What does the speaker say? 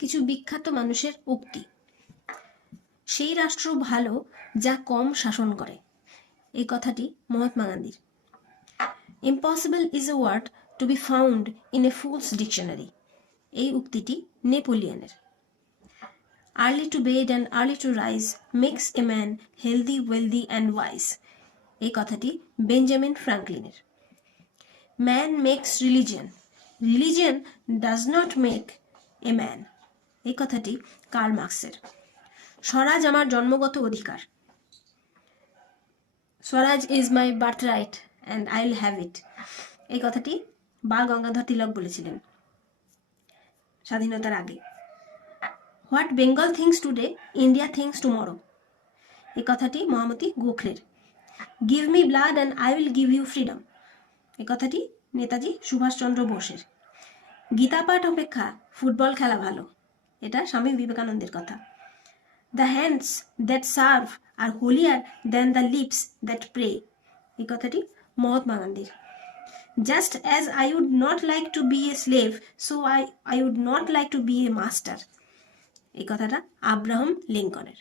কিছু বিখ্যাত মানুষের উক্তি। সেই রাষ্ট্র ভালো যা কম শাসন করে, এই কথাটি মহাত্মা গান্ধীর। Impossible is a word to be found in a fool's dictionary, এই উক্তিটি নেপোলিয়নের। Early to bed and early to rise makes a man healthy wealthy and wise, এই কথাটি বেঞ্জামিন ফ্রাঙ্কলিনের। Man makes religion, religion does not make a man, এই কথাটি Karl মার্কসের। স্বরাজ আমার জন্মগত অধিকার, swaraj is my birthright and I will have it, এই কথাটি বাল গঙ্গাধর তিলক বলেছিলেন স্বাধীনতার আগে। What Bengal thinks today India thinks tomorrow, এই কথাটি মহামতি গোখলের। Give me blood and I will give you freedom, এই কথাটি নেতাজি সুভাষচন্দ্র বোসের। গীতা পাঠ অপেক্ষা ফুটবল খেলা ভালো, এটা স্বামী বিবেকানন্দের কথা। The hands that serve are holier than the lips that pray, এই কথাটি মহাত্মা গান্ধীর। Just as I would not like to be a slave so I would not like to be a master, এই কথাটা আব্রাহাম লিঙ্কনের।